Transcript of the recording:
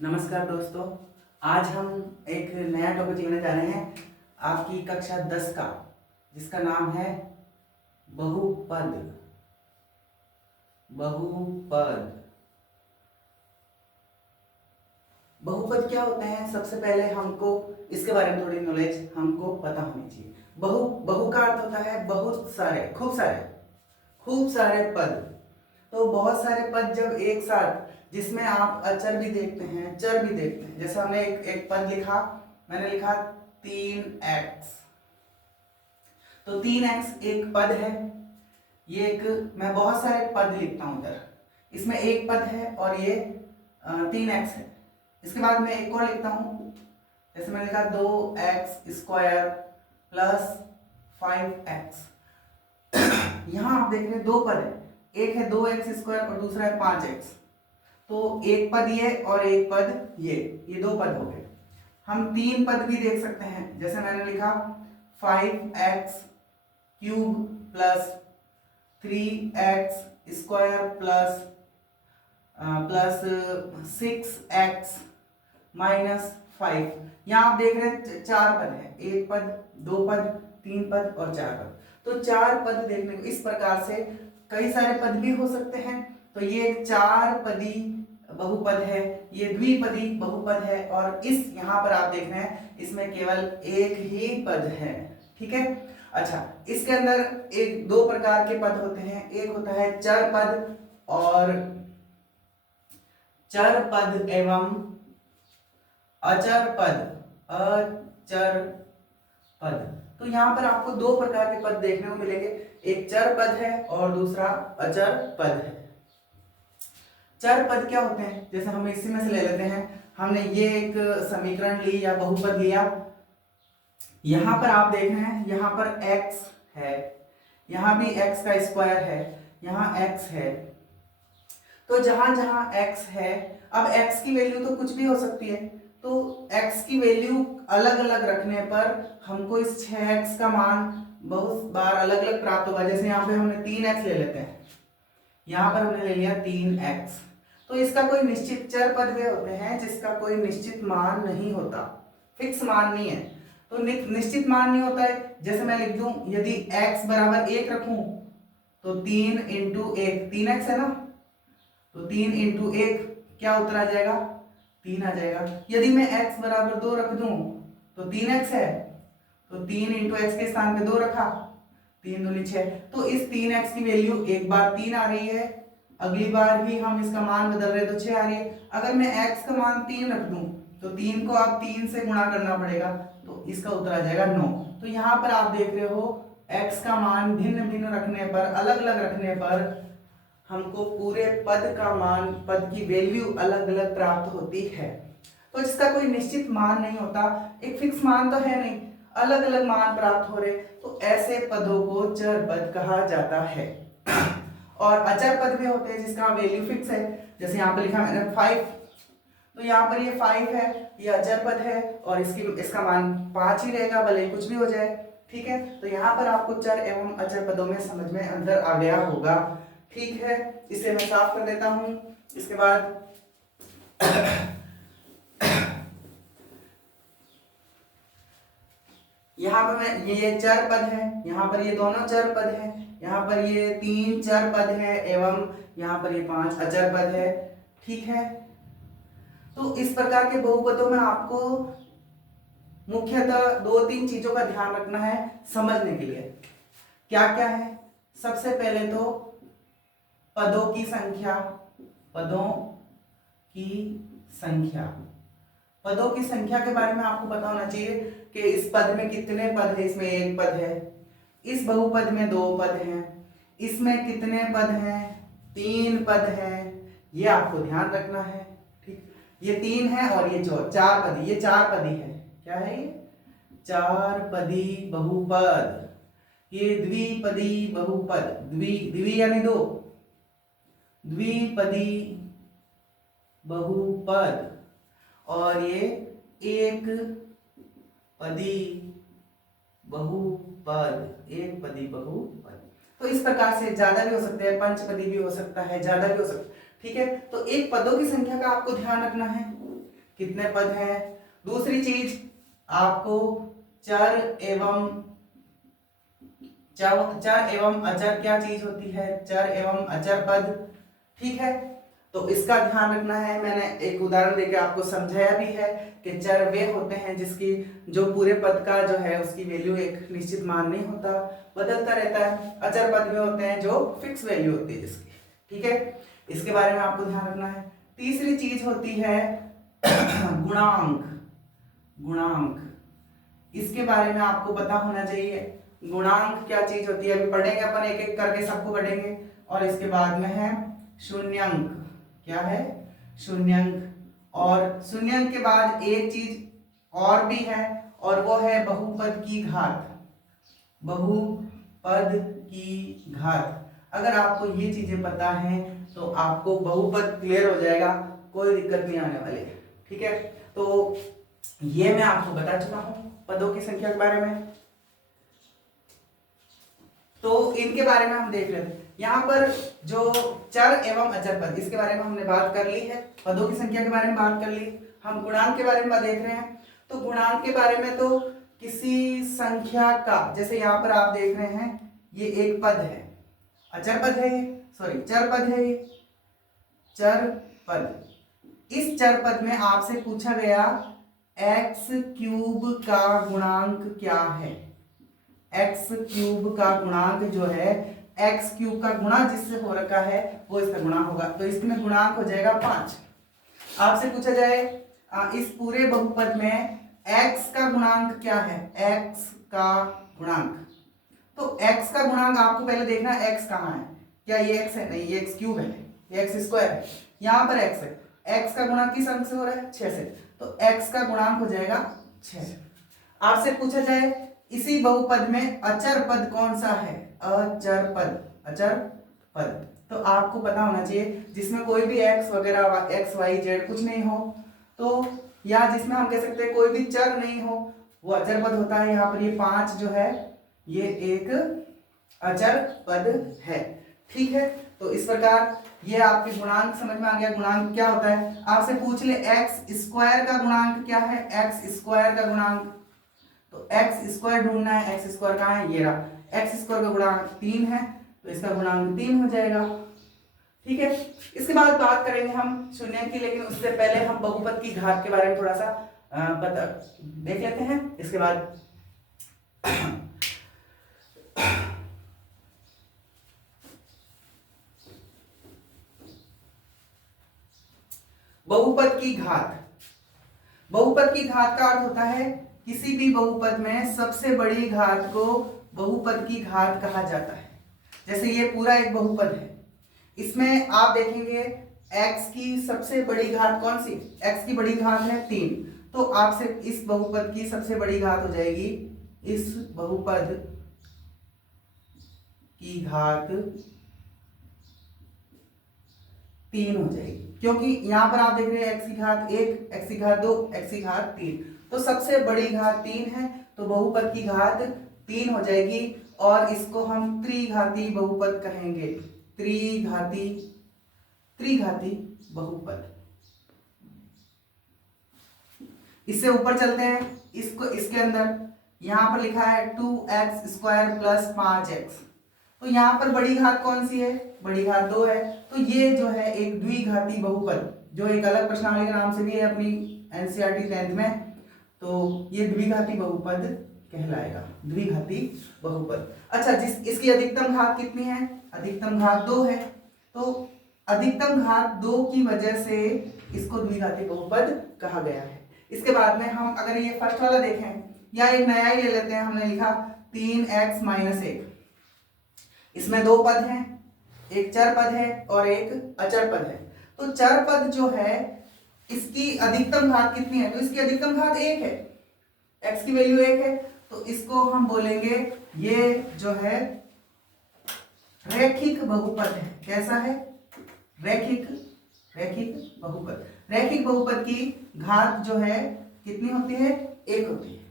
नमस्कार दोस्तों। आज हम एक नया टॉपिक लेने जा रहे हैं आपकी कक्षा 10 का, जिसका नाम है बहुपद। बहुपद बहुपद क्या होते हैं? सबसे पहले हमको इसके बारे में थोड़ी नॉलेज हमको पता होनी चाहिए। बहु का अर्थ होता है बहुत सारे, खूब सारे पद। तो बहुत सारे पद जब एक साथ, जिसमें आप अचर भी देखते हैं, चर भी देखते हैं। जैसे हमने एक पद लिखा, मैंने लिखा 3x, तो 3x एक पद है। ये एक, मैं बहुत सारे पद लिखता हूं उधर, इसमें एक पद है और ये 3x है। इसके बाद मैं एक और लिखता हूं, जैसे मैंने लिखा 2x² प्लस 5x। यहां आप देख रहे हैं दो पद है, एक है 2x² और दूसरा है 5x। तो एक पद ये और एक पद ये दो पद हो गए। हम तीन पद भी देख सकते हैं, जैसे मैंने लिखा 5x³ plus 3x² plus 6x minus 5। यहाँ आप देख रहे हैं चार पद है, एक पद, दो पद, तीन पद और चार पद। तो चार पद देखने को इस प्रकार से कई सारे पद भी हो सकते हैं। तो ये एक चार पदी बहुपद है, ये द्विपदी बहुपद है, और इस यहाँ पर आप देख रहे हैं इसमें केवल एक ही पद है। ठीक है। अच्छा, इसके अंदर एक दो प्रकार के पद होते हैं, एक होता है चर पद और चर पद एवं अचर पद। तो यहाँ पर आपको दो प्रकार के पद देखने को मिलेंगे, एक चर पद है और दूसरा अचर पद है। चर पद क्या होते हैं? जैसे हम इसी में से ले लेते हैं, हमने ये एक समीकरण ली या बहुपद लिया, यहां पर आप देख रहे हैं यहां पर x है, यहां भी x का स्क्वायर है, यहां x है। तो जहां जहां x है, अब x की वैल्यू तो कुछ भी हो सकती है, तो x की वैल्यू अलग अलग रखने पर हमको इस 6x का मान बहुत बार अलग अलग प्राप्त होगा। जैसे यहाँ पे हमने 3x ले लेते हैं, यहाँ पर हमने ले लिया 3x। तो इसका कोई निश्चित चर पद वे होते हैं जिसका कोई निश्चित मान नहीं होता, फिक्स मान नहीं है। तो निश्चित मान नहीं होता है। जैसे मैं लिख दूं, यदि x बराबर 1 रखूं तो 3 इंटू 1 3x है ना, तो 3 इंटू 1 क्या उत्तर आ जाएगा? 3 आ जाएगा। यदि मैं x बराबर 2 रख दूं तो 3x है, तो 3 इंटू एक्स के स्थान पे 2 रखा, 3 दूनी 6। तो इस 3x की वैल्यू एक बार 3 आ रही है, अगली बार भी हम इसका मान बदल रहे तो 6 आ रही है। अगर मैं x का मान 3 रख दूं तो 3 को आप 3 से गुणा करना पड़ेगा, तो इसका उत्तर आ जाएगा 9। तो यहाँ पर आप देख रहे हो x का मान भिन्न भिन्न रखने पर, अलग अलग रखने पर हमको पूरे पद का मान, पद की वैल्यू अलग अलग प्राप्त होती है। तो इसका कोई निश्चित मान नहीं होता, एक फिक्स मान तो है नहीं, अलग अलग मान प्राप्त हो रहे, तो ऐसे पदों को चर पद कहा जाता है। और अचर पद भी होते हैं जिसका वैल्यू फिक्स है। जैसे यहाँ पे लिखा मैंने 5, तो यहाँ पर ये 5 है, ये अचर पद है और इसका मान 5 ही रहेगा, भले कुछ भी हो जाए। ठीक है। तो यहाँ पर आपको चर एवं अचर पदों में समझ में अंतर आ गया होगा। ठीक है, इसे मैं साफ कर देता हूं। इसके बाद यहाँ पर मैं ये चर पद है, यहाँ पर ये दोनों चर पद है, यहाँ पर ये 3 चर पद है एवं यहाँ पर ये 5 अचर पद है। ठीक है। तो इस प्रकार के बहुपदों में आपको मुख्यतः 2-3 चीजों का ध्यान रखना है समझने के लिए। क्या क्या है? सबसे पहले तो पदों की संख्या, पदों की संख्या। पदों की संख्या के बारे में आपको पता होना चाहिए कि इस पद में कितने पद है। इसमें एक पद है, इस बहुपद में 2 पद हैं, इसमें कितने पद हैं? 3 पद हैं, ये आपको ध्यान रखना है। ठीक, ये 3 है और ये 4 पदी, ये 4 पदी है। क्या है ये? 4 पदी बहुपद। ये द्विपदी बहुपद, द्वि यानी 2, द्विपदी बहुपद। और ये एक पदी बहुपद, एक पदी बहुपद। तो इस प्रकार से ज्यादा भी हो सकते हैं, पंचपदी भी हो सकता है, ज्यादा भी हो सकता है। ठीक है। तो एक पदों की संख्या का आपको ध्यान रखना है। कितने पद हैं। दूसरी चीज आपको चर एवं अचर क्या चीज होती है, चर एवं अचर पद, ठीक है। तो इसका ध्यान रखना है। मैंने एक उदाहरण देकर आपको समझाया भी है कि चर वे होते हैं जिसकी जो पूरे पद का जो है उसकी वैल्यू एक निश्चित मान नहीं होता, बदलता रहता है। अचर पद वे होते हैं जो फिक्स वैल्यू होती है जिसकी, ठीक है। इसके बारे में आपको ध्यान रखना है। तीसरी चीज होती है गुणांक। गुणांक, इसके बारे में आपको पता होना चाहिए। गुणांक क्या चीज होती है, अभी पढ़ेंगे अपन, एक एक करके सबको पढ़ेंगे। और इसके बाद में है शून्यंक। क्या है, शून्यंक। और शून्यंक के बाद एक चीज और भी है, और वो है बहुपद की घात। बहुपद की घात, अगर आपको ये चीजें पता हैं तो आपको बहुपद क्लियर हो जाएगा, कोई दिक्कत नहीं आने वाली, ठीक है। तो ये मैं आपको बता चुका हूं पदों की संख्या के बारे में। तो इनके बारे में हम देख रहे थे। यहाँ पर जो चर एवं अचर पद, इसके बारे में हमने बात कर ली है। पदों की संख्या के बारे में बात कर ली। हम गुणांक के बारे में देख रहे हैं। तो गुणांक के बारे में तो किसी संख्या का, जैसे यहाँ पर आप देख रहे हैं ये एक पद है, अचर पद है, सॉरी चर पद है, चर पद। इस चर पद में आपसे पूछा गया एक्स क्यूब का गुणांक क्या है। एक्स क्यूब का गुणांक जो है, एक्स क्यूब का गुणा जिससे हो रखा है वो इसका गुणा होगा, तो इसमें गुणांक हो जाएगा 5। आपसे पूछा जाए इस पूरे बहुपद में x का गुणांक क्या है, x का गुणांक। तो x का गुणांक आपको पहले देखना है x कहाँ है, क्या ये x है, नहीं ये x क्यूब है, ये x स्क्वायर है, यहाँ पर x है। x का गुणा किस अंक से हो रहा है, 6 से, तो x का गुणांक हो जाएगा 6। आपसे पूछा जाए इसी बहुपद में अचर पद कौन सा है, अचर पद, अचर पद, तो आपको पता होना चाहिए जिसमें कोई भी x वगैरह x y z कुछ नहीं हो, तो या जिसमें हम कह सकते हैं कोई भी चर नहीं हो, वो अचर पद होता है। यहाँ पर ये 5 जो है ये एक अचर पद है, ठीक है। तो इस प्रकार ये आपके गुणांक समझ में आ गया। गुणांक क्या होता है, आपसे पूछ ले एक्स स्क्वायर का गुणांक क्या है, एक्स स्क्वायर का गुणांक, तो एक्स स्क्वायर ढूंढना है। एक्स स्क्वायर कहाँ है, ये रहा। एक्स स्क्वायर का गुणांक 3 है, तो इसका गुणांक 3 हो जाएगा, ठीक है। इसके बाद बात करेंगे हम शून्य की, लेकिन उससे पहले हम बहुपद की घात के बारे में थोड़ा सा पता देख लेते हैं। इसके बाद बहुपद की घात। बहुपद की घात का अर्थ होता है किसी भी बहुपद में सबसे बड़ी घात को बहुपद की घात कहा जाता है। जैसे ये पूरा एक बहुपद है, इसमें आप देखेंगे x की सबसे बड़ी घात कौन सी, x की बड़ी घात है 3, तो आपसे इस बहुपद की सबसे बड़ी घात हो जाएगी, इस बहुपद की घात 3 हो जाएगी, क्योंकि यहां पर आप देख रहे हैं x की घात 1, x की घात 2, x की घात 3, तो सबसे बड़ी घात 3 है, तो बहुपद की घात 3 हो जाएगी। और इसको हम त्रिघाती बहुपद कहेंगे, त्रिघाती बहुपद। इससे ऊपर चलते हैं, इसको इसके अंदर यहां पर लिखा है 2x स्क्वायर प्लस 5x, तो यहां पर बड़ी घात कौन सी है, बड़ी घात 2 है, तो ये जो है एक द्विघाती बहुपद, जो एक अलग प्रश्नावली के नाम से भी है अपनी एनसीईआरटी 10th में, तो ये द्विघाती बहुपद कहलाएगा, द्विघाती बहुपद। अच्छा, इसकी अधिकतम घात कितनी है, अधिकतम घात 2 है, तो अधिकतम घात 2 की वजह से इसको द्विघाती बहुपद कहा गया है। इसके बाद में हम अगर ये फर्स्ट वाला देखें, या एक नया ही ले लेते हैं, हमने लिखा 3x - 1, इसमें 2 पद हैं, एक चर पद है और एक अचर पद है। तो चर पद जो है इसकी अधिकतम घात कितनी है, तो इसकी अधिकतम घात 1 है, x की वैल्यू 1 है, तो इसको हम बोलेंगे ये जो है रैखिक बहुपद है। कैसा है, रैखिक बहुपद। रैखिक बहुपद की घात जो है कितनी होती है, 1 होती है।